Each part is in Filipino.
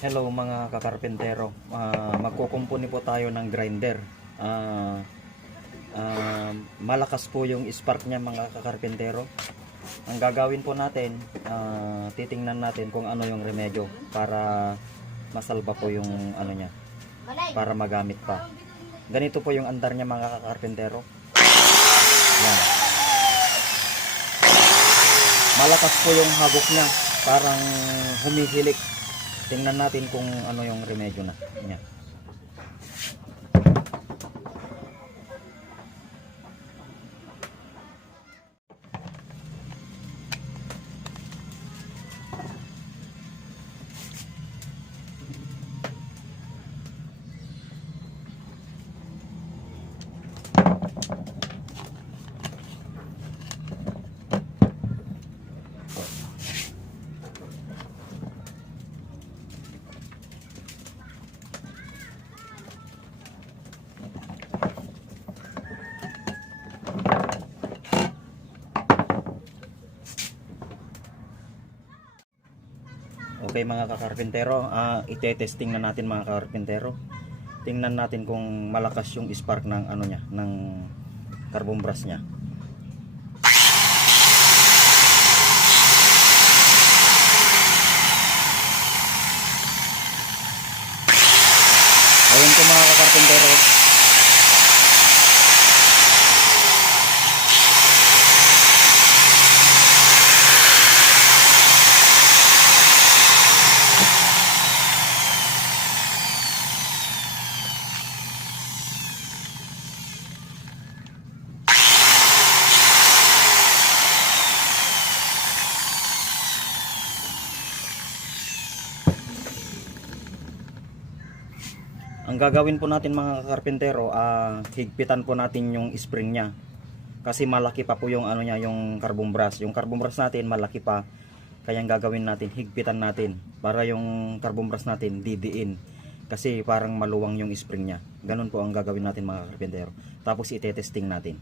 Hello mga kakarpentero, magkukumpuni po tayo ng grinder. Malakas po yung spark niya mga kakarpentero. Ang gagawin po natin, titingnan natin kung ano yung remedyo para masalba po yung ano niya, para magamit pa. Ganito po yung andar niya mga kakarpentero. Yan. Malakas po yung hagok niya, parang humihilik. Tingnan natin kung ano yung remedyo na niya. Okay mga kakarpentero, ite-testing na natin mga kakarpentero. Tingnan natin kung malakas yung spark ng ano niya, ng carbon brush niya. Ayun po mga kakarpentero. Ang gagawin po natin mga karpentero, higpitan po natin yung spring niya. Kasi malaki pa po yung ano niya, yung carbon brush. Yung carbon brush natin malaki pa. Kaya ang gagawin natin, higpitan natin para yung carbon brush natin didiin. Kasi parang maluwang yung spring niya. Ganun po ang gagawin natin mga karpentero. Tapos ite-testing natin.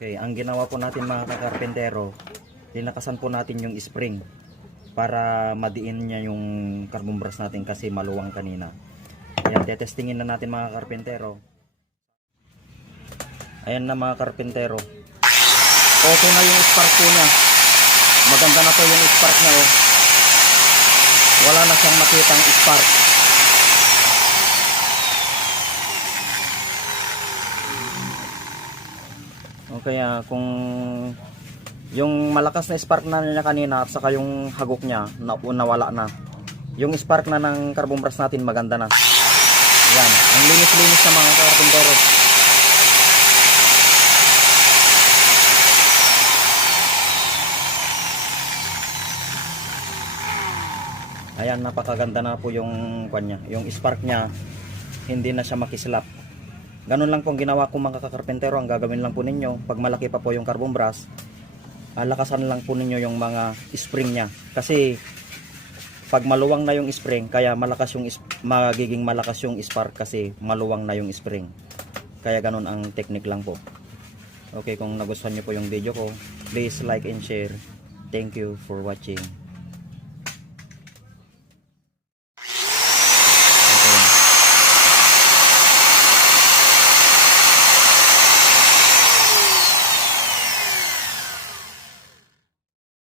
Okay, ang ginawa po natin mga kakarpentero, linakasan po natin yung spring para madiin niya yung carbon brush natin kasi maluwang kanina. Ayan, tetestingin na natin mga karpentero. Ayan na mga karpentero. Auto na yung spark po niya. Maganda na po yung spark niya oh. Wala na siyang makitang spark. O kaya kung yung malakas na spark na niya kanina at saka yung hagok niya nawala na. Yung spark na ng carbon brush natin maganda na. Yan, ang linis-linis na mga karpentero. Ayan, napakaganda na po yung kanya. Yung spark niya hindi na siya makislap. Ganun lang po ang ginawa ko mga kakarpentero. Ang gagawin lang po ninyo, pag malaki pa po yung carbon brush, lakasan lang po ninyo yung mga spring nya. Kasi pag maluwang na yung spring, kaya magiging malakas yung spark kasi maluwang na yung spring. Kaya ganun ang technique lang po. Okay, kung nagustuhan nyo po yung video ko, please like and share. Thank you for watching.